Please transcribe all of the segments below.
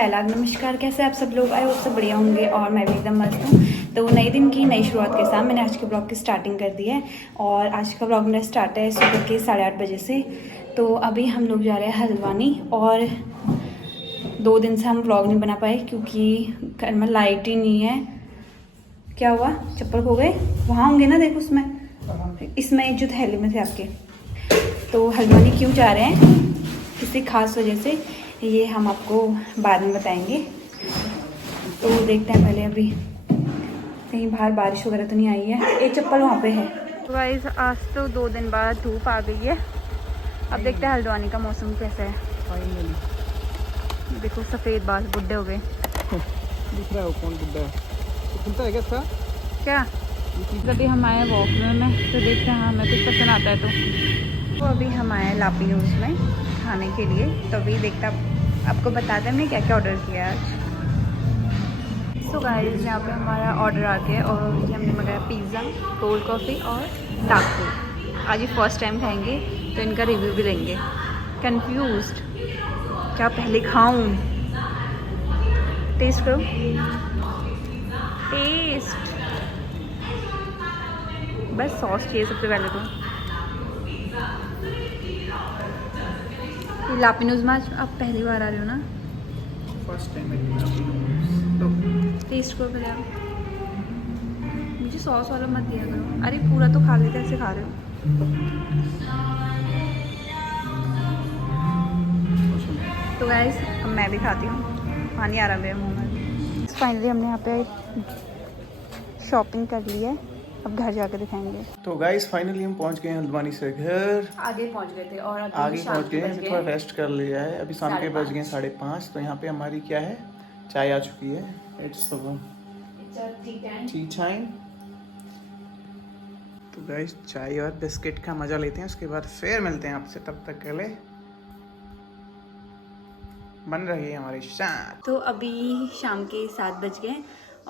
पहला नमस्कार। कैसे आप सब लोग? आए वो सब बढ़िया होंगे और मैं भी एकदम मस्त हूँ। तो नए दिन की नई शुरुआत के साथ मैंने आज के ब्लॉग की स्टार्टिंग कर दी है और आज का ब्लॉग मेरा स्टार्ट है सुबह के 8:30 बजे से। तो अभी हम लोग जा रहे हैं हल्द्वानी और 2 दिन से हम ब्लॉग नहीं बना पाए क्योंकि घर में लाइट ही नहीं है। क्या हुआ? चप्पल खो गए? वहाँ होंगे ना, देखो उसमें, इसमें जो थैली में थे आपके। तो हल्द्वानी क्यों जा रहे हैं, किसी खास वजह से, ये हम आपको बाद में बताएंगे। तो देखते हैं पहले, अभी कहीं बाहर बारिश वगैरह तो नहीं आई है। एक चप्पल वहाँ पे है। तो गाइस आज तो 2 दिन बाद धूप आ गई है। अब देखते हैं हल्द्वानी का मौसम कैसा है। देखो सफ़ेद बाल बुड्ढे हो गए। दिख रहा है वो कौन बुड्ढा है? तो खुलता है क्या इसका? क्या अभी हम आए वॉक में तो देखते हैं हमें कुछ पसंद आता है तो अभी हम आए लापी न्यूज़ में खाने के लिए। तो अभी देखते आपको बताते हैं हमने क्या क्या ऑर्डर किया आज। सो गाइस यहाँ पे हमारा ऑर्डर आ गया और ये हमने मंगाया पिज़्ज़ा, कोल्ड कॉफ़ी और टाको। आज ये फर्स्ट टाइम खाएंगे तो इनका रिव्यू भी लेंगे। कंफ्यूज्ड, क्या पहले खाऊं? टेस्ट करो, टेस्ट। बस सॉस चाहिए सबसे पहले तो। लापी न्यूज़ में आज आप पहली बार आ रहे हो ना? फर्स्ट टाइम तो टेस्ट करो पहले आप। मुझे सॉस वाला मत दिया करो। अरे पूरा तो खा लेते, ऐसे खा रहे हो। तो गाइस अब मैं भी खाती हूँ, पानी आ रहा है मेरे मुँह में। फाइनली हमने यहाँ पे शॉपिंग कर ली है, अब घर जाके दिखाएंगे। तो गाइस फाइनली हम पहुंच गए हैं हल्द्वानी से घर। आगे पहुँच गए थे और आगे पहुंच गए हैं, थोड़ा रेस्ट कर लिया है। अभी शाम के बज गए 5:30। तो यहाँ पे हमारी क्या है, चाय आ चुकी है। It's T time. तो गाइस चाय और बिस्किट का मजा लेते हैं, उसके बाद फिर मिलते हैं आपसे। तब तक के लिए बन रही है हमारी शाम। तो अभी शाम के 7 बज गए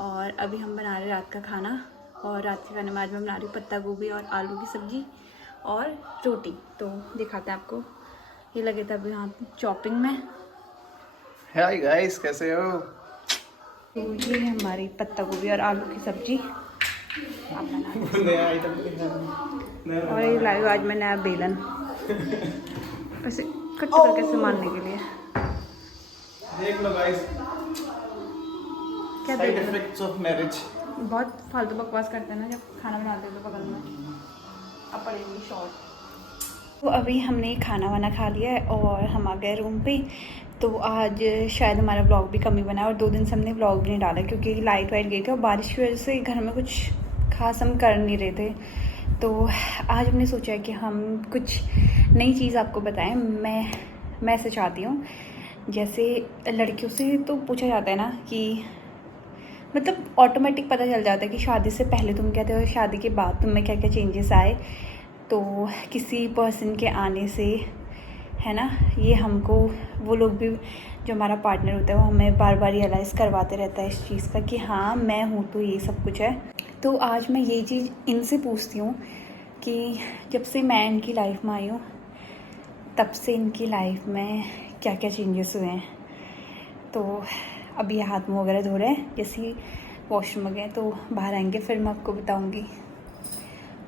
और अभी हम बना रहे रात का खाना। और रात के खाने में आज मैं बना रही हूँ पत्ता गोभी और आलू की सब्ज़ी और रोटी। तो दिखाते हैं आपको। ये लगे थे अभी यहाँ चॉपिंग में। हाय गाइस, कैसे हो? तो ये है हमारी पत्ता गोभी और आलू की सब्ज़ी। नया आइटम। और ये लाई आज मैं नया बेलन, ऐसे कट करके ऐसे मारने के लिए। देख लो गाइस, क्या साइड देख रहे हो? Effects of marriage. बहुत फालतू बकवास करते हैं ना जब खाना बनाते हो तो बगल में अब पड़ेंगे शॉर्ट। तो अभी हमने खाना वाना खा लिया है और हम आ गए रूम पे। तो आज शायद हमारा व्लॉग भी कम ही बना और 2 दिन से हमने व्लॉग भी नहीं डाला क्योंकि लाइट वाइट गई थी और बारिश की वजह से घर में कुछ खास हम कर नहीं रहे थे। तो आज हमने सोचा कि हम कुछ नई चीज़ आपको बताएं। मैं ऐसे चाहती हूँ, जैसे लड़कियों से तो पूछा जाता है ना कि मतलब ऑटोमेटिक पता चल जाता है कि शादी से पहले तुम क्या थे और शादी के बाद तुम में क्या क्या चेंजेस आए। तो किसी पर्सन के आने से, है ना, ये हमको वो लोग भी, जो हमारा पार्टनर होता है वो हमें बार बार रियलाइज़ करवाते रहता है इस चीज़ का कि हाँ मैं हूँ तो ये सब कुछ है। तो आज मैं ये चीज़ इनसे पूछती हूँ कि जब से मैं इनकी लाइफ में आई हूँ तब से इनकी लाइफ में क्या क्या चेंजेस हुए हैं। तो अभी ये हाथ मुँह वगैरह धो रहे हैं, जैसे ही वॉशरूम में गए तो बाहर आएंगे फिर मैं आपको बताऊंगी।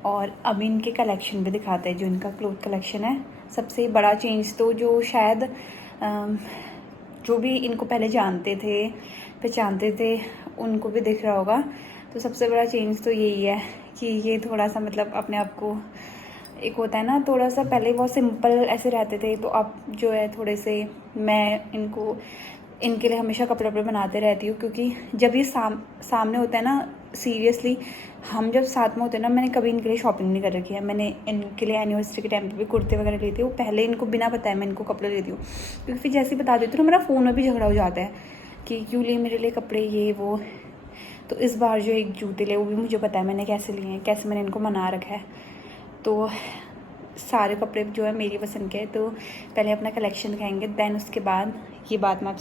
और अभी इनके कलेक्शन भी दिखाते हैं, जो इनका क्लोथ कलेक्शन है। सबसे बड़ा चेंज तो जो शायद जो भी इनको पहले जानते थे पहचानते थे उनको भी दिख रहा होगा। तो सबसे बड़ा चेंज तो यही है कि ये थोड़ा सा मतलब अपने आप को, एक होता है ना थोड़ा सा, पहले बहुत सिंपल ऐसे रहते थे तो अब जो है थोड़े से, मैं इनके लिए हमेशा कपड़े वपड़े बनाते रहती हूँ क्योंकि जब ये सामने होता है ना, सीरियसली हम जब साथ में होते हैं ना, मैंने कभी इनके लिए शॉपिंग नहीं कर रखी है। मैंने इनके लिए एनिवर्सरी के टाइम पे भी कुर्ते वगैरह लेती हूँ, पहले इनको बिना बताए मैं इनको कपड़े लेती हूँ क्योंकि फिर जैसे ही बता देती हूँ तो मेरा फ़ोन में भी झगड़ा हो जाता है कि क्यों लिए मेरे लिए कपड़े ये वो। तो इस बार जो एक जूते ले वो भी मुझे पता है मैंने कैसे लिए हैं, कैसे मैंने इनको मना रखा है। तो सारे कपड़े जो है मेरी पसंद के हैं। तो पहले अपना कलेक्शन दिखाएंगे, देन उसके बाद ये बात मैं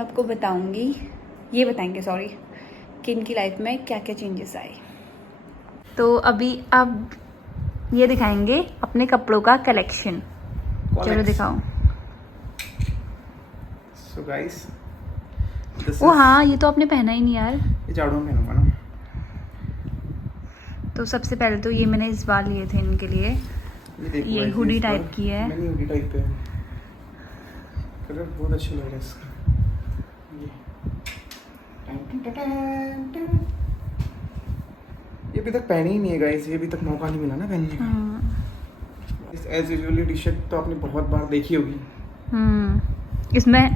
आपको बताऊंगी, ये बताएंगे सॉरी, कि इनकी लाइफ में क्या क्या चेंजेस आए। तो अभी अब ये दिखाएंगे अपने कपड़ों का कलेक्शन। चलो दिखाओ। सो गाइस ओ हाँ, ये तो आपने पहना ही नहीं यार। ये झाड़ू में पहनूंगा ना। तो सबसे पहले तो ये मैंने इस बार लिए थे इनके लिए। ये हुडी टाइप की है। मैंने हुडी टाइप पे कलर बहुत अच्छा लग रहा है इसका। ये अभी तक पहनी ही नहीं है गाइस, ये अभी तक मौका नहीं मिला ना पहनने का। एज यूजुअली टी शर्ट तो आपने बहुत बार देखी होगी। इसमें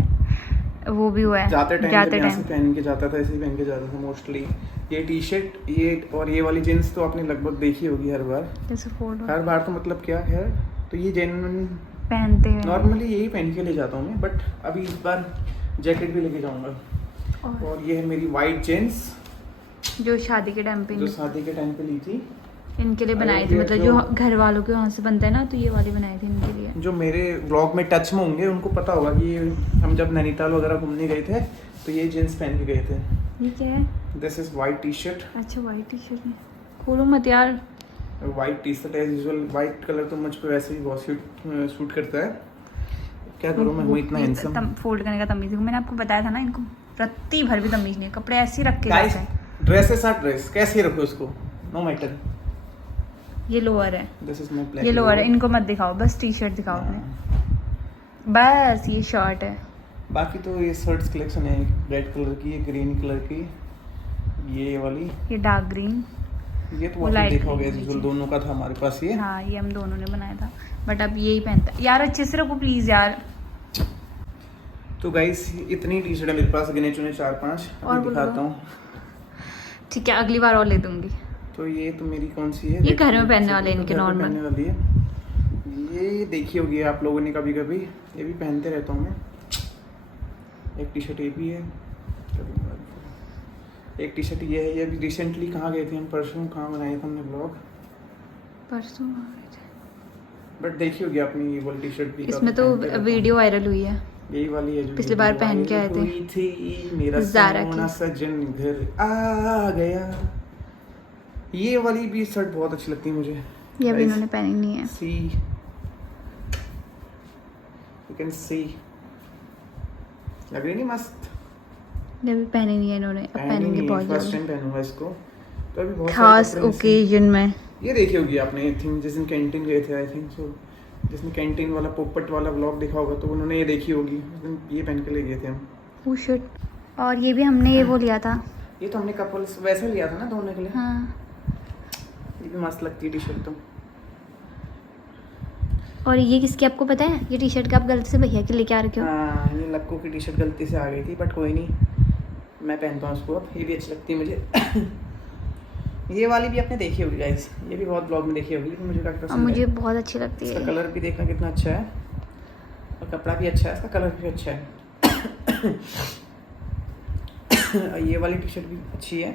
वो भी हुआ है, जाते टाइम से पहन के जाता था, ऐसे ही पहन के जाता था मोस्टली। ये टी शर्ट ये और ये वाली जींस तो आपने लगभग देखी होगी हर बार। जैसे हर बार तो मतलब क्या है, तो ये जेन्युइन पहनते हैं नॉर्मली यही पहन के ले जाता हूँ मैं, बट अभी इस बार जैकेट भी लेके जाऊंगा। और ये है मेरी वाइट जींस जो शादी के टाइम पे ली थी, इनके लिए बनाई थी। मतलब जो घर वालों के वहाँ से बनता है ना, तो ये वाली बनाई थी इनके लिए। जो मेरे ब्लॉग में टच में होंगे उनको पता होगा कि हम जब नैनीताल वगैरह घूमने गए थे तो ये जींस पहन के गए थे। ये क्या है? This is white T shirt. अच्छा, वाइट टी शर्ट है। खोलो मत यार। White T shirt as usual, white colour तो मुझ पे वैसे ही बहुत सूट करता है। क्या करूँ, मैं हूँ इतना हैंडसम। फोल्ड करने का तमीज है। मैंने आपको बताया था ना, इनको रत्ती भर भी तमीज नहीं है। कपड़े ऐसे ही रख के जाते हैं। ड्रेसेस आर ड्रेस, कैसे रखो उसको, नो मैटर। ये लोअर है, दिस इज माय ब्लैक। ये लोअर है, इनको मत दिखाओ, बस टी शर्ट दिखाओ अपने। बस ये शर्ट है। बाकी तो ये शर्ट्स कलेक्शन है, रेड कलर की, ये ग्रीन कलर की, ये वाली, ये डार्क ग्रीन, ये तो आपने देखा होगा, यूजुअल दोनों का था हमारे पास ये। हाँ, ये हम दोनों ने बनाया था, बट अब यही पहनता है यार। अच्छे से रखो प्लीज यार। तो गाइस इतनी टी शर्ट है मेरे पास, गिने चुने 4-5 अभी दिखाता हूँ। ठीक है, अगली बार और ले दूंगी। तो ये तो मेरी कौन सी है, ये घर में पहनने वाले, इनके नॉर्मल पहनने वाली है। ये देखी होगी आप लोगों ने कभी कभी, ये भी पहनते रहता हूँ मैं। एक टी शर्ट ये भी है, एक टी शर्ट ये है। ये अभी रिसेंटली कहाँ गए थे हम, परसों कहाँ बनाया था हमने ब्लॉग, परसों। बट देखी होगी आपने ये वाली टी शर्ट भी। इसमें तो वीडियो वायरल हुई है, यही वाली है जो पिछली बार पहन के आए थे। मेरा ज़ारा सोना सजन घर आ गया। ये वाली भी शर्ट बहुत अच्छी लगती है मुझे। ये अभी इन्होंने पहनी नहीं है। सी, यू कैन सी, लग रही नहीं मस्त? ये अभी पहनी नहीं है इन्होंने, अब पहनेंगे बहुत जल्द। फर्स्ट टाइम पहनूंगा इसको, तो अभी बहुत खास ओकेजन में। ये देखी होगी आपने, आई थिंक जिस दिन कैंटीन गए थे, आई थिंक सो, जिसने कैंटीन वाला पोपट वाला व्लॉग देखा होगा तो उन्होंने ये देखी होगी। उस दिन ये पहन के ले गए थे हम। वो शर्ट। और ये भी हमने ये वो लिया था, ये तो हमने कपल्स वैसा लिया था ना धोने के लिए। हाँ। ये भी मस्त लगती है टी शर्ट तो। और ये किसकी आपको पता है? ये टी शर्ट का आप गलती से भैया के लेके आ रखे हो। हाँ, ये लक्कू की टी शर्ट गलती से आ गई थी, बट कोई नहीं, मैं पहनता हूँ उसको अब। ये भी अच्छी लगती है मुझे। ये वाली भी आपने देखी होगी गाइस, ये भी बहुत ब्लॉग में देखी होगी, लेकिन मुझे काफी पसंद है। मुझे बहुत अच्छी लगती है। इसका कलर भी देखना कितना अच्छा है, और कपड़ा भी अच्छा है, इसका कलर भी अच्छा है। ये वाली टी शर्ट भी अच्छी है,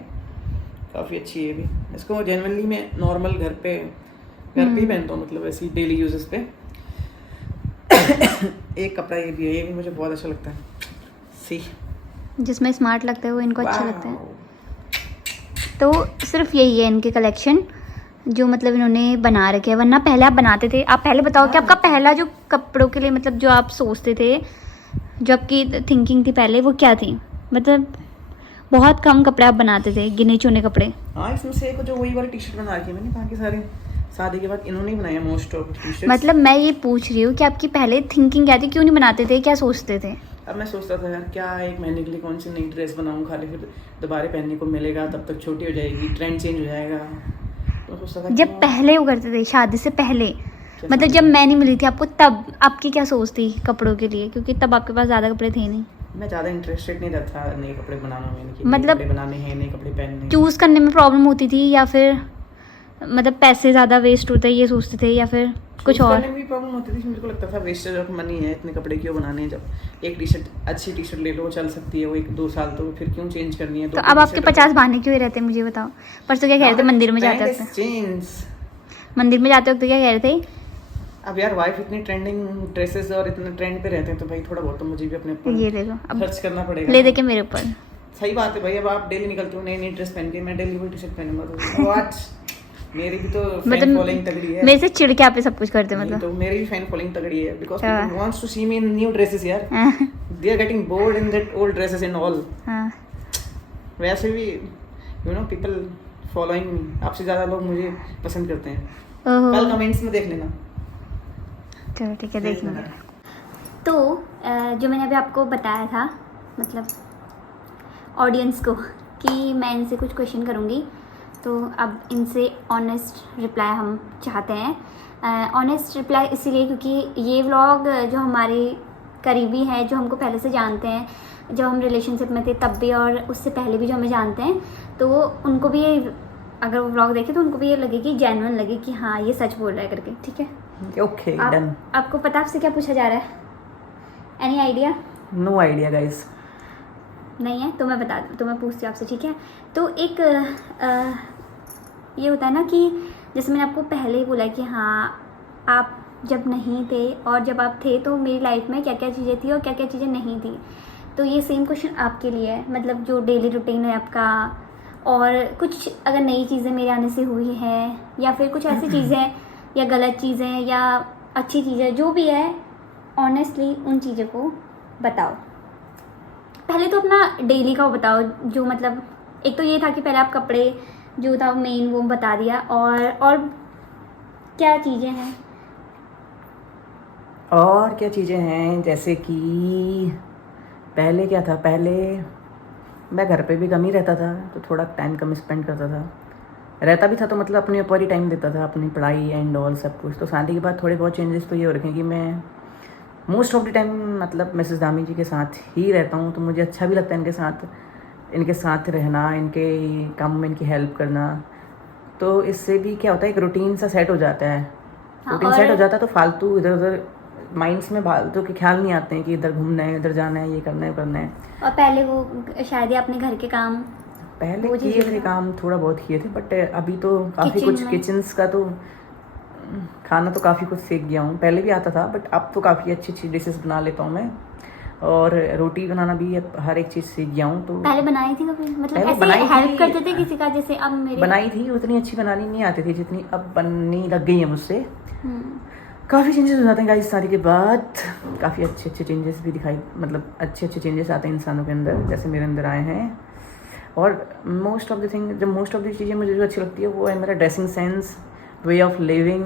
काफ़ी अच्छी है भी। इसको जनरली मैं नॉर्मल घर पे ही पहनता हूँ, मतलब ऐसी डेली यूजेस पे। एक कपड़ा ये भी है, ये भी मुझे बहुत अच्छा लगता है। सी, जिसमें स्मार्ट लगता है वो इनको अच्छा लगता है। तो सिर्फ यही है इनके कलेक्शन जो मतलब इन्होंने बना रखे हैं, वरना पहले आप बनाते थे। आप पहले बताओ कि आपका पहला जो कपड़ों के लिए मतलब जो आप सोचते थे, जो आपकी थिंकिंग थी पहले, वो क्या थी? मतलब बहुत कम कपड़े आप बनाते थे, गिने चुने कपड़े। हाँ, इसमें से एक जो वही वाली टी शर्ट बना रखी है मैंने, बाकी सारे शादी के बाद इन्होंने ही बनाया मोस्ट ऑफ टी शर्ट। मतलब मैं ये पूछ रही हूँ कि आपकी पहले थिंकिंग क्या थी, क्यों नहीं बनाते थे, क्या सोचते थे? अब मैं सोचता था यार क्या एक महीने के लिए कौन सी नई ड्रेस बनाऊँ, खाली फिर दोबारा पहनने को मिलेगा, तब तक छोटी हो जाएगी, ट्रेंड चेंज हो जाएगा। तो सोचता था जब पहले वो करते थे, शादी से पहले, मतलब जब मैं नहीं मिली थी आपको, तब आपकी क्या सोच थी कपड़ों के लिए? क्योंकि तब आपके पास ज़्यादा कपड़े थे नहीं। मैं ज़्यादा इंटरेस्टेड नहीं था नए कपड़े बनाने में, कि मतलब नए कपड़े बनाने हैं, नए कपड़े पहनने। चूज़ करने में प्रॉब्लम होती थी, या फिर मतलब पैसे ज़्यादा वेस्ट होते हैं ये सोचते थे, या फिर कुछ और? करने में भी प्रॉब्लम होती थी। मेरे को लगता था वेस्टेज ऑफ मनी है, इतने कपड़े क्यों बनाने हैं, जब एक टी शर्ट अच्छी टी शर्ट ले लो, चल सकती है वो 1-2 साल, तो फिर क्यों चेंज करनी है? तो अब आपके 50 बहाने क्यों रहते हैं मुझे बताओ? परसों क्या कह रहे थे मंदिर में जाते वक्त? मंदिर में जाते वक्त क्या कह रहे थे? अब यार वाइफ इतनी ट्रेंडिंग ड्रेसेस और इतने ट्रेंड पे रहते हैं, तो भाई थोड़ा बहुत तो मुझे भी अपने ऊपर ये ले लो, अब खर्च करना पड़ेगा। ले दे के मेरे ऊपर। सही बात है भाई, अब आप डेली निकलते हो नई नई ड्रेस पहन के, मैं डेली वही टी शर्ट पहनूंगा तो व्हाट? मेरी भी तो मतलब फैन फॉलोइंग तगड़ी है। मेरे से चिढ़ के आप ये सब कुछ करते नहीं, मतलब। तो मेरी भी फैन फॉलोइंग तगड़ी है बिकॉज़ हाँ। People wants to see me in new dresses यार। They are getting bored in that old dresses and all. हाँ वैसे भी you know people following me, आपसे ज़्यादा लोग मुझे पसंद करते हैं। ओहो कल कमेंट्स में देख लेना। चलो ठीक है देखेंगे। तो जो मैंने अभी आपको बताया था मतलब ऑडियंस को कि मैं इनसे कुछ क्वेश्चन करूँगी, तो अब इनसे ऑनेस्ट रिप्लाई हम चाहते हैं। ऑनेस्ट रिप्लाई इसीलिए क्योंकि ये व्लॉग जो हमारे करीबी हैं, जो हमको पहले से जानते हैं, जब हम रिलेशनशिप में थे तब भी और उससे पहले भी जो हमें जानते हैं, तो उनको भी अगर वो व्लॉग देखे तो उनको भी ये लगे कि जेन्युइन लगे कि हाँ ये सच बोल रहा है करके। ठीक है ओके डन। आपको पता आपसे क्या पूछा जा रहा है? Any idea? No idea guys. नहीं है तो मैं बता दूँ, तो मैं पूछती हूँ आपसे। ठीक है, तो एक ये होता है ना कि जैसे मैंने आपको पहले ही बोला कि हाँ आप जब नहीं थे और जब आप थे तो मेरी लाइफ में क्या क्या चीज़ें थी और क्या क्या चीज़ें नहीं थी। तो ये सेम क्वेश्चन आपके लिए है, मतलब जो डेली रूटीन है आपका, और कुछ अगर नई चीज़ें मेरे आने से हुई हैं या फिर कुछ ऐसी चीज़ें या गलत चीज़ें या अच्छी चीज़ें, जो भी है ऑनेस्टली उन चीज़ों को बताओ। पहले तो अपना डेली का वो बताओ, जो मतलब एक तो ये था कि पहले आप कपड़े जो था मेन वो बता दिया, और क्या चीज़ें हैं और क्या चीज़ें हैं, जैसे कि पहले क्या था, पहले मैं घर पे भी कम ही रहता था तो थोड़ा टाइम कम स्पेंड करता था, रहता भी था तो मतलब अपने ऊपर ही टाइम देता था, अपनी पढ़ाई एंड ऑल सब कुछ। तो शादी के बाद थोड़े बहुत चेंजेस तो ये हो रखे हैं कि मैं मोस्ट ऑफ द टाइम मतलब मिसेस दामी जी के साथ ही रहता हूँ। तो मुझे अच्छा भी लगता है इनके साथ रहना, इनके काम में इनकी हेल्प करना। तो इससे भी क्या होता है, एक रूटीन सा सेट हो जाता है। रूटीन सेट हो जाता है तो फालतू इधर उधर माइंड्स में फालतू के ख्याल नहीं आते हैं कि इधर घूमना है, इधर जाना है, ये करना है, वो करना है। और पहले वो शायद ही अपने घर के काम पहले किए थे काम, थोड़ा बहुत किए थे, बट अभी तो काफ़ी किचन कुछ में। किचन्स का तो खाना तो काफ़ी कुछ सीख गया हूँ। पहले भी आता था बट अब तो काफ़ी अच्छी अच्छी डिशेस बना लेता हूँ मैं, और रोटी बनाना भी अब हर एक चीज़ सीख गया हूँ। तो पहले बनाई थी कभी, मतलब पहले ऐसे बनाई हेल्प थी। करते थे किसी का, जैसे अब मेरे बनाई थी, उतनी अच्छी बनानी नहीं आती थी जितनी अब बननी लग गई है मुझसे। हम्म, काफ़ी चेंजेस हो जाते हैं गाइस शादी के बाद, काफ़ी अच्छे अच्छे चेंजेस भी दिखाई, मतलब अच्छे अच्छे चेंजेस आते हैं इंसानों के अंदर, जैसे मेरे अंदर आए हैं। और मोस्ट ऑफ द चीज़ें मुझे जो अच्छी लगती है वो है मेरा dressing sense, way of living.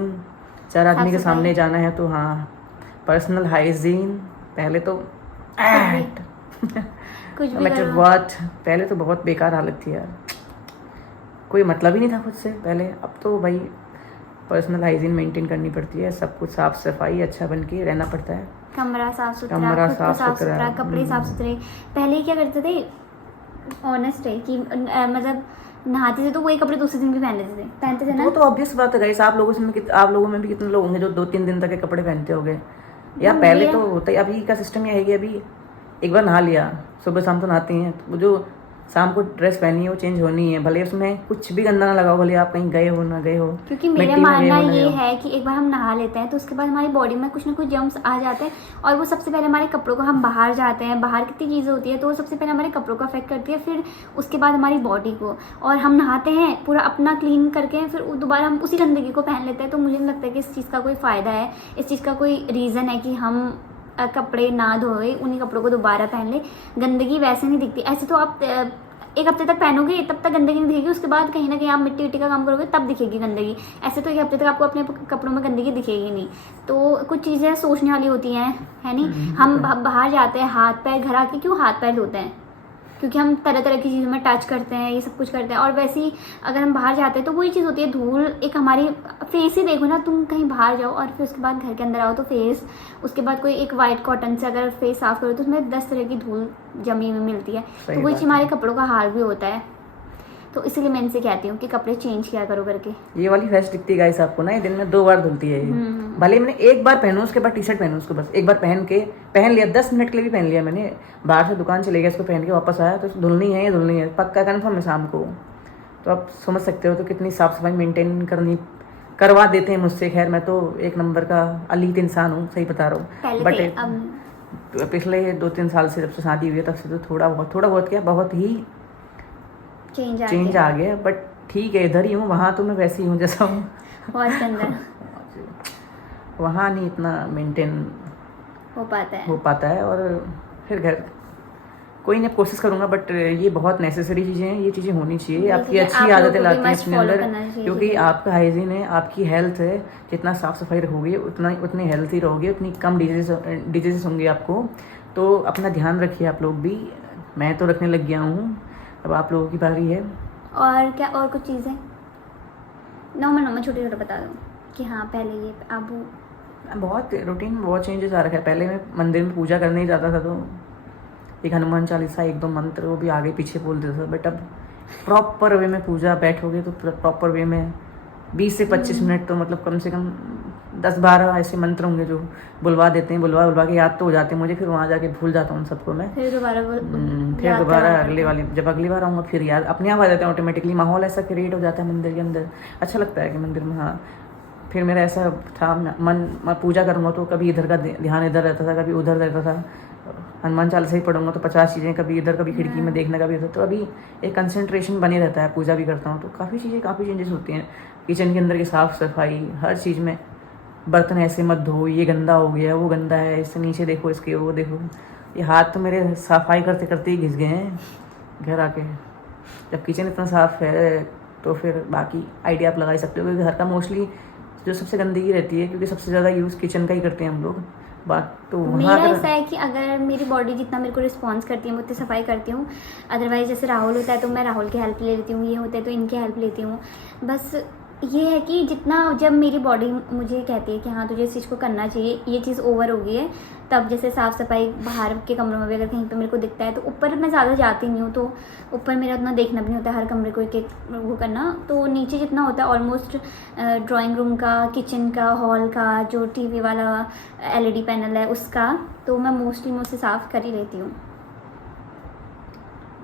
4 आदमी के सामने जाना है तो हाँ, पर्सनल हाइजीन। पहले तो कुछ भी मैटर करो। व्हाट, पहले तो बहुत बेकार हालत थी यार, कोई मतलब ही नहीं था खुद से पहले। अब तो भाई पर्सनल हाइजीन मेंटेन करनी पड़ती है, सब कुछ साफ सफाई अच्छा बन के रहना पड़ता है। कमरा साफ सुथरा, कमरा खुद को साफ साफ सुथरा, सुथरा, कपड़े साफ सुथरे। पहले क्या करते थे, ऑनेस्ट है कि मतलब नहाते थे तो वही कपड़े दूसरे दिन भी पहनते थे ना। वो तो ऑब्वियस बात है गाइस, आप लोगों में भी कितने लोग होंगे जो 2-3 दिन तक के कपड़े पहनते होंगे यार। पहले तो होता ही, अभी का सिस्टम ये है कि अभी एक बार नहा लिया, सुबह शाम तो नहाते हैं, तो वो जो शाम को ड्रेस पहनी है वो चेंज होनी है, भले उसमें कुछ भी गंदा ना लगाओ, भले आप कहीं गए हो ना गए हो। क्योंकि मेरा मानना ये है कि एक बार हम नहा लेते हैं तो उसके बाद हमारी बॉडी में कुछ ना कुछ जर्म्स आ जाते हैं, और वो सबसे पहले हमारे कपड़ों को, हम बाहर जाते हैं, बाहर कितनी चीज़ें होती है तो वो सबसे पहले हमारे कपड़ों को अफेक्ट करती है, फिर उसके बाद हमारी बॉडी को। और हम नहाते हैं पूरा अपना क्लीन करके, फिर दोबारा हम उसी गंदगी को पहन लेते हैं। तो मुझे नहीं लगता कि इस चीज़ का कोई फ़ायदा है, इस चीज़ का कोई रीज़न है कि हम कपड़े ना धोए, उन्हीं कपड़ों को दोबारा पहन ले। गंदगी वैसे नहीं दिखती, ऐसे तो आप 1 हफ्ते तक पहनोगे तब तक गंदगी नहीं दिखेगी, उसके बाद कहीं ना कहीं आप मिट्टी विट्टी का काम करोगे तब दिखेगी गंदगी। ऐसे तो 1 हफ्ते तक आपको अपने कपड़ों में गंदगी दिखेगी नहीं। तो कुछ चीज़ें सोचने वाली होती हैं, है नहीं। हम बाहर जाते हैं, हाथ पैर घर आके क्यों हाथ पैर धोते हैं, क्योंकि हम तरह तरह की चीज़ों में टच करते हैं, ये सब कुछ करते हैं। और वैसे ही अगर हम बाहर जाते हैं तो वही चीज़ होती है, धूल एक हमारी फेस ही देखो ना, तुम कहीं बाहर जाओ और फिर उसके बाद घर के अंदर आओ तो फेस, उसके बाद कोई एक वाइट कॉटन से अगर फेस साफ करो तो उसमें 10 तरह की धूल जमी हुई मिलती है। तो वही चीज़ हमारे कपड़ों का हाल भी होता है। तो इसीलिए मैं इनसे कहती हूँ कि कपड़े चेंज किया करो करके। ये वाली फ्रेश दिखती है गाइस आपको ना, ये दिन में 2 बार धुलती है ये। भले मैंने एक बार पहनूं, उसके बाद टी-शर्ट पहनूं, उसको बस एक बार पहन लिया, 10 मिनट के लिए भी पहन लिया मैंने, बाहर से दुकान चले गया, इसको पहन के वापस आया तो धुलनी है, ये धुलनी है पक्का, कन्फर्म है शाम को। तो आप समझ सकते हो तो कितनी साफ सफाई मेंटेन करवा देते हैं मुझसे। खैर मैं तो एक नंबर का अलीत इंसान हूँ, सही बता रहा हूँ। बट पिछले 2-3 साल से जब से शादी हुई है तब से तो थोड़ा बहुत क्या, बहुत ही चेंज आ गया। बट ठीक है, इधर ही हूँ, वहाँ तो मैं वैसी हूँ जैसा हूँ। हॉल के अंदर वहाँ नहीं इतना मेंटेन हो पाता है। और फिर घर कोई नहीं, कोशिश करूँगा, बट ये बहुत नेसेसरी चीज़ें हैं, ये चीज़ें होनी चाहिए, आपकी अच्छी आदतें लाती हैं अपने अंदर, क्योंकि आपका हाइजीन है, आपकी हेल्थ है, जितना साफ़ सफाई रखोगे उतनी हेल्थी रहोगे, उतनी कम डिजीजेस होंगे आपको। तो अपना ध्यान रखिए आप लोग भी, मैं तो रखने लग गया हूँ, अब आप लोगों की बारी है। और क्या और कुछ चीज़ें नॉर्मल छोटे छोटे बता दो कि हाँ पहले ये अब बहुत रूटीन में बहुत चेंजेस आ रखा है। पहले मैं मंदिर में पूजा करने ही जाता था तो एक हनुमान चालीसा, एक दो मंत्र वो भी आगे पीछे बोल देता था, बट अब प्रॉपर वे में पूजा बैठोगे तो प्रॉपर वे में 20 से 25 मिनट तो मतलब कम से कम 10-12 ऐसे मंत्र होंगे जो बुलवा देते हैं, बुलवा के याद तो हो जाते हैं मुझे, फिर वहाँ जाके भूल जाता हूँ सबको मैं, फिर दोबारा जब अगली बार आऊँगा फिर याद अपने आप आ जाते हैं ऑटोमेटिकली। माहौल ऐसा क्रिएट हो जाता है मंदिर के अंदर, अच्छा लगता है कि मंदिर में। हाँ, फिर मेरा ऐसा था मैं पूजा करूँगा तो कभी इधर का ध्यान इधर रहता था, कभी उधर रहता था। हनुमान चालीसा ही पढ़ूंगा तो 50 चीज़ें, कभी इधर कभी खिड़की में देखना, कभी इधर, तो अभी एक कंसंट्रेशन बनी रहता है। पूजा भी करता हूँ तो काफ़ी चेंजेस होती हैं किचन के अंदर की साफ़ सफाई, हर चीज़ में। बर्तन ऐसे मत धो, ये गंदा हो गया, वो गंदा है, इससे नीचे देखो, इसके वो देखो। ये हाथ तो मेरे सफाई करते करते ही घिस गए हैं घर आके। जब किचन इतना साफ़ है तो फिर बाकी आइडिया आप लगा ही सकते हो, क्योंकि घर का मोस्टली जो सबसे गंदगी रहती है, क्योंकि सबसे ज़्यादा यूज़ किचन का ही करते हैं हम लोग। बात तो मेरा ऐसा है कि अगर मेरी बॉडी जितना मेरे को रिस्पॉन्स करती है मैं उतनी सफाई करती हूँ। अदरवाइज जैसे राहुल होता है तो मैं राहुल की हेल्प ले लेती हूँ, ये होता है तो इनकी हेल्प लेती हूँ। बस ये है कि जितना जब मेरी बॉडी मुझे कहती है कि हाँ तुझे इस चीज़ को करना चाहिए, ये चीज़ ओवर हो गई है, तब जैसे साफ़ सफाई बाहर के कमरों में भी अगर कहीं पे मेरे को दिखता है तो ऊपर मैं ज़्यादा जाती नहीं हूँ, तो ऊपर मेरा उतना देखना भी नहीं होता हर कमरे को एक एक वो करना। तो नीचे जितना होता है ऑलमोस्ट ड्राइंग रूम का, किचन का, हॉल का, जो टीवी वाला LED पैनल है उसका, तो मैं मोस्टली साफ़ कर ही लेती हूँ।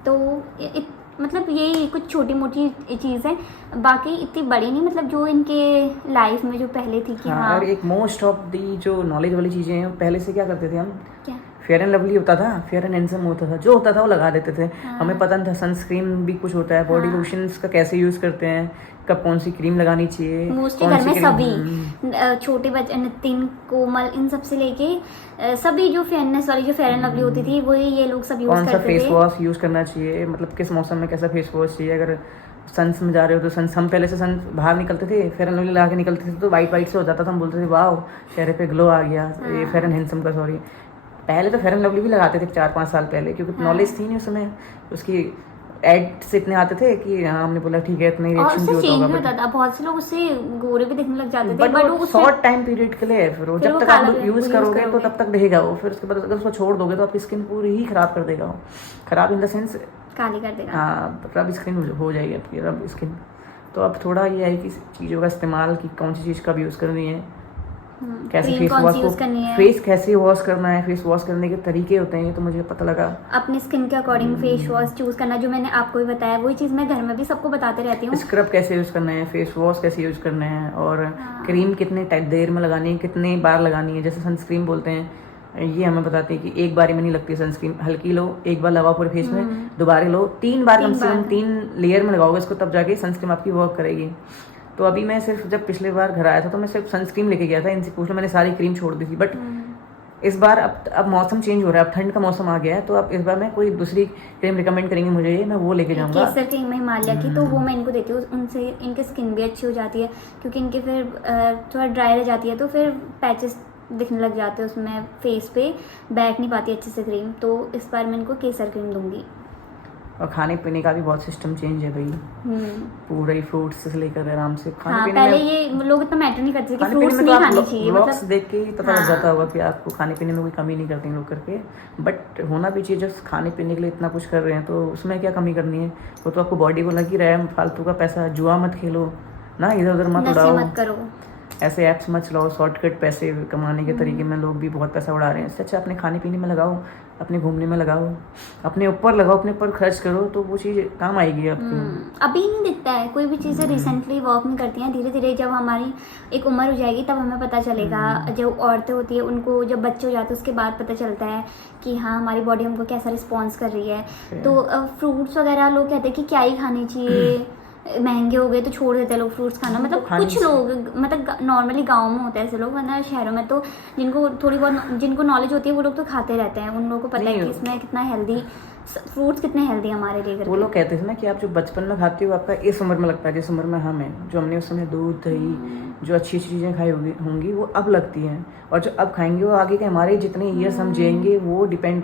तो मतलब यही कुछ छोटी मोटी चीज़ है, बाकी इतनी बड़ी नहीं, मतलब जो इनके लाइफ में जो पहले थी कि हाँ। और एक मोस्ट ऑफ दी जो नॉलेज वाली चीज़ें हैं, पहले से क्या करते थे हम, क्या फेयर एंड लवली होता था, फेयर एंड हैंडसम होता था, जो होता था वो लगा देते थे। हाँ। हमें पता नहीं था सनस्क्रीन भी कुछ होता है, बॉडी लोशंस का कैसे यूज़ करते हैं, कब कौन सी क्रीम लगानी चाहिए। मोस्टली घर में सभी छोटे बच्चे, नितिन, कोमल, इन सब से लेके सभी जो फेयरनेस वाली जो फेयर एंड लवली होती थी वही ये लोग सब यूज करते थे। कौन सा फेस वॉश यूज़ करना चाहिए, मतलब किस मौसम में कैसा फेस वॉश चाहिए। अगर सन्स में जा रहे हो तो सन्स, हम पहले से सन बाहर निकलते थे, फेयर एंड लवली लगा के निकलते थे तो वाइट से हो जाता था, हम बोलते थे वाह चेहरे पे ग्लो आ गया। ये फेयर एंड हैंडसम का, सॉरी, पहले तो फेयर एंड लवली भी लगाते थे 4-5 साल पहले, क्योंकि नॉलेज थी नहीं उस समय, उसकी एड से इतने आते थे कि हाँ हमने बोला ठीक है इतने रिएक्शन भी होता होगा। बहुत से लोग उससे गोरे भी दिखने लग जाते थे, बट वो शॉर्ट टाइम पीरियड के लिए, फिर जब तक आप यूज करोगे तो तब तक रहेगा वो, फिर उसके बाद अगर उसको छोड़ दोगे तो आपकी स्किन पूरी ही खराब कर देगा वो, खराब इन द सेंस काली कर देगा। हाँ, रब स्किन हो जाएगी आपकी, रब स्किन। तो अब थोड़ा ये है कि चीज़ों का इस्तेमाल, कि कौन सी चीज़ कब यूज़ करनी है, कैसे फेस वॉश को, फेस कैसे वॉश करना है, फेस वॉश करने के तरीके होते हैं, ये तो मुझे पता लगा। अपनी स्किन के अकॉर्डिंग फेस वॉश चूज करना, जो मैंने आपको भी बताया वही चीज़ मैं घर में भी सबको बताते रहती हूँ। स्क्रब कैसे यूज़ करना है, फेस वॉश कैसे यूज़ करना है, और क्रीम कितने देर में लगानी है, कितने बार लगानी है। जैसे सनस्क्रीन बोलते हैं, ये हमें बताते हैं कि एक बार में नहीं लगती सनस्क्रीन, हल्की लो, एक बार लगाओ पूरे फेस में, दोबारा लो, 3 बार कम से कम 3 लेयर में लगाओगे इसको, तब जाके सनस्क्रीन आपकी वर्क करेगी। तो अभी मैं सिर्फ जब पिछले बार घर आया था तो मैं सिर्फ सनस्क्रीन लेके गया था, इनसे पूछ लो, मैंने सारी क्रीम छोड़ दी थी। बट इस बार अब मौसम चेंज हो रहा है, अब ठंड का मौसम आ गया है, तो अब इस बार मैं कोई दूसरी क्रीम रिकमेंड करेंगे मुझे, मैं वो लेके जाऊंगा, केसर क्रीम हिमालय की, तो वो मैं इनको देती हूँ, उनसे इनकी स्किन भी अच्छी हो जाती है, क्योंकि इनके फिर थोड़ा ड्राई रह जाती है तो फिर पैचेस दिखने लग जाते हैं उसमें, फेस पे बैठ नहीं पाती अच्छे से क्रीम। तो इस बार मैं इनको केसर क्रीम दूंगी। और खाने पीने का भी बहुत सिस्टम चेंज है भाई, पूरे फ्रूट्स से लेकर आराम से खाने हाँ, पीने पहले में, ये लोग इतना मैटर नहीं करते कि फ्रूट्स में नहीं तो खाने चाहिए, मतलब देख के ही पता लग जाता होगा कि आपको खाने पीने में कोई कमी नहीं करते लोग करके। बट होना भी चाहिए, जब खाने पीने के लिए इतना कुछ कर रहे हैं तो उसमें क्या कमी करनी है, वो तो आपको बॉडी को लग ही रहा है। फालतू का पैसा, जुआ मत खेलो ना, इधर उधर मत उड़ाओ, मत करो, ऐसे ऐप्स मत चलाओ, शॉर्टकट पैसे कमाने के तरीके में लोग भी बहुत पैसा उड़ा रहे हैं। इससे अच्छा अपने खाने पीने में लगाओ, अपने घूमने में लगाओ, अपने ऊपर लगाओ, अपने ऊपर खर्च करो, तो वो चीज़ काम आएगी आपकी। अभी नहीं दिखता है, कोई भी चीज़ें रिसेंटली वर्क नहीं करती हैं, धीरे धीरे जब हमारी एक उम्र हो जाएगी तब हमें पता चलेगा। जो औरतें होती है उनको जब बच्चे हो जाते हैं उसके बाद पता चलता है कि हाँ हमारी बॉडी हमको कैसा रिस्पॉन्स कर रही है। तो फ्रूट्स वगैरह लोग कहते हैं कि क्या ही खाने चाहिए, महंगे हो गए तो छोड़ देते हैं लोग फ्रूट्स खाना, मतलब तो खाने कुछ से- लोग, मतलब नॉर्मली गाँव में होते हैं ऐसे लोग, वरना शहरों में तो जिनको थोड़ी बहुत जिनको नॉलेज होती है वो लोग तो खाते रहते हैं, उन लोगों को पता है नहीं, कि इसमें कितना हेल्दी, फ्रूट्स कितने हेल्दी हमारे लिए वो करके। लोग कहते थे ना कि आप जो बचपन में खाते हो आपका इस उम्र में लगता है, जिस उम्र में हम हैं, जो हमने उस समय दूध दही जो अच्छी चीज़ें खाई होंगी वो अब लगती हैं, और जो अब खाएंगे वो आगे के हमारे जितने ईयर्स हम जिएंगे वो डिपेंड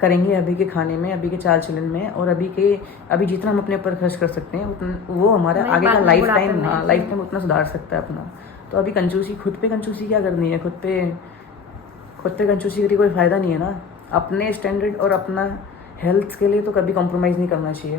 करेंगे अभी के खाने में, अभी के चाल चलन में, और अभी जितना हम अपने ऊपर खर्च कर सकते हैं उतना वो हमारा हमें आगे का बाद में लाइफ बुढ़ापे टाइम, में। हाँ लाइफ टाइम उतना सुधार सकता है अपना। तो अभी कंजूसी, खुद पे कंजूसी क्या करनी है, खुद पे कंजूसी करी कोई फ़ायदा नहीं है ना। अपने स्टैंडर्ड और अपना हेल्थ के लिए तो कभी कॉम्प्रोमाइज़ नहीं करना चाहिए।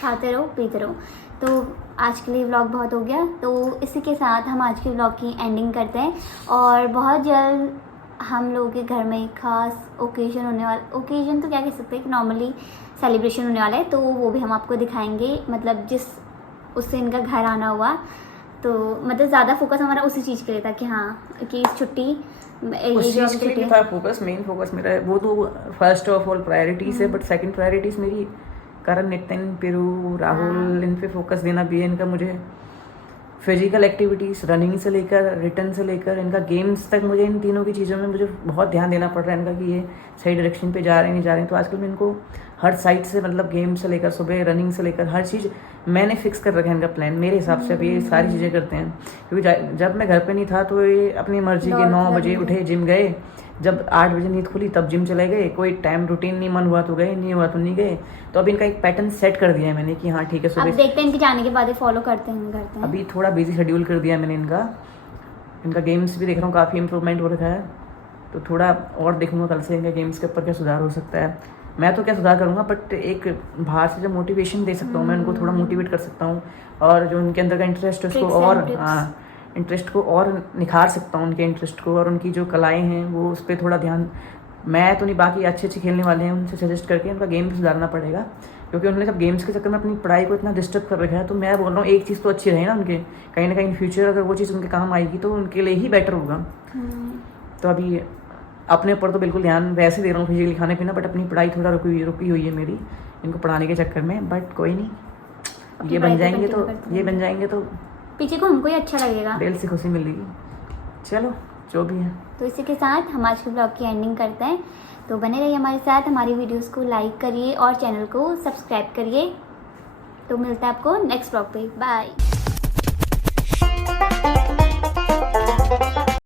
खाते रहो पीते रहो। तो आज के लिए व्लॉग बहुत हो गया, तो इसी के साथ हम आज के व्लॉग की एंडिंग करते हैं, और बहुत जल्द हम लोगों के घर में एक खास ओकेजन होने वाला, ओकेजन तो क्या कह सकते हैं कि नॉर्मली सेलिब्रेशन होने वाला है, तो वो भी हम आपको दिखाएंगे, मतलब जिस उससे इनका घर आना हुआ, तो मतलब ज़्यादा फोकस हमारा उसी चीज़ के लिए था कि हाँ कि इस छुट्टी, ये उस जो चीज़ के लिए छुट्टी भी था फोकस, मेन फोकस मेरा है, वो तो फर्स्ट ऑफ ऑल प्रायोरिटीज़ है, बट सेकंड प्रायोरिटीज़ मेरी करण, नितिन, पिरू, राहुल, इन पे फोकस देना भी है। इनका मुझे फिजिकल एक्टिविटीज़, रनिंग से लेकर रिटर्न से लेकर इनका गेम्स तक, मुझे इन तीनों की चीज़ों में मुझे बहुत ध्यान देना पड़ रहा है इनका कि ये सही डायरेक्शन पे जा रहे हैं नहीं जा रहे हैं। तो आजकल मैं इनको हर साइड से, मतलब गेम से लेकर सुबह रनिंग से लेकर हर चीज़ मैंने फिक्स कर रखा है इनका प्लान मेरे हिसाब से। अब ये सारी चीज़ें करते हैं, क्योंकि जब मैं घर पे नहीं था तो ये अपनी मर्जी के 9 बजे उठे, जिम गए, जब 8 बजे नींद खुली तब जिम चले गए, कोई टाइम रूटीन नहीं, मन हुआ तो गए, नहीं हुआ तो नहीं गए। तो अब इनका एक पैटर्न सेट कर दिया है मैंने कि हाँ ठीक है अब सुबह। देखते हैं इनके जाने के बाद फॉलो करते हैं। अभी थोड़ा बिजी शेड्यूल कर दिया मैंने इनका गेम्स भी देख रहा हूँ काफ़ी इंप्रूवमेंट हो रखा है, तो थोड़ा और देखूंगा कल से इनके गेम्स के ऊपर क्या सुधार हो सकता है। मैं तो क्या सुधार करूँगा, बट एक बाहर से जो मोटिवेशन दे सकता हूँ मैं उनको, थोड़ा मोटिवेट कर सकता हूँ, और जो उनके अंदर का इंटरेस्ट है उसको Tricks and और tips. हाँ इंटरेस्ट को और निखार सकता हूँ, उनके इंटरेस्ट को, और उनकी जो कलाएँ हैं वो उस पर थोड़ा ध्यान, मैं तो नहीं बाकी अच्छे खेलने वाले हैं उनसे सजेस्ट करके उनका गेम सुधारना पड़ेगा, क्योंकि उन्होंने जब गेम्स के चक्कर में अपनी पढ़ाई को इतना डिस्टर्ब कर रखा है। तो मैं बोल रहा हूँ एक चीज़ तो अच्छी रहे ना उनके, कहीं ना कहीं इन फ्यूचर अगर वो चीज़ उनके काम आएगी तो उनके लिए ही बेटर होगा। तो अभी अपने ऊपर तो बिल्कुल ध्यान वैसे दे रहा हूँ फिजिकली खाने पीना, बट अपनी पढ़ाई थोड़ा रुकी हुई है मेरी इनको पढ़ाने के चक्कर में, बट कोई नहीं, ये बन जाएंगे तो पीछे को हमको ही अच्छा लगेगा, दिल से खुशी मिलेगी। चलो जो भी है, तो इसी के साथ हम आज के ब्लॉग की एंडिंग करते हैं। तो बने रहिए हमारे साथ, हमारी वीडियोस को लाइक करिए और चैनल को सब्सक्राइब करिए। तो मिलता है आपको नेक्स्ट ब्लॉग पे, बाय।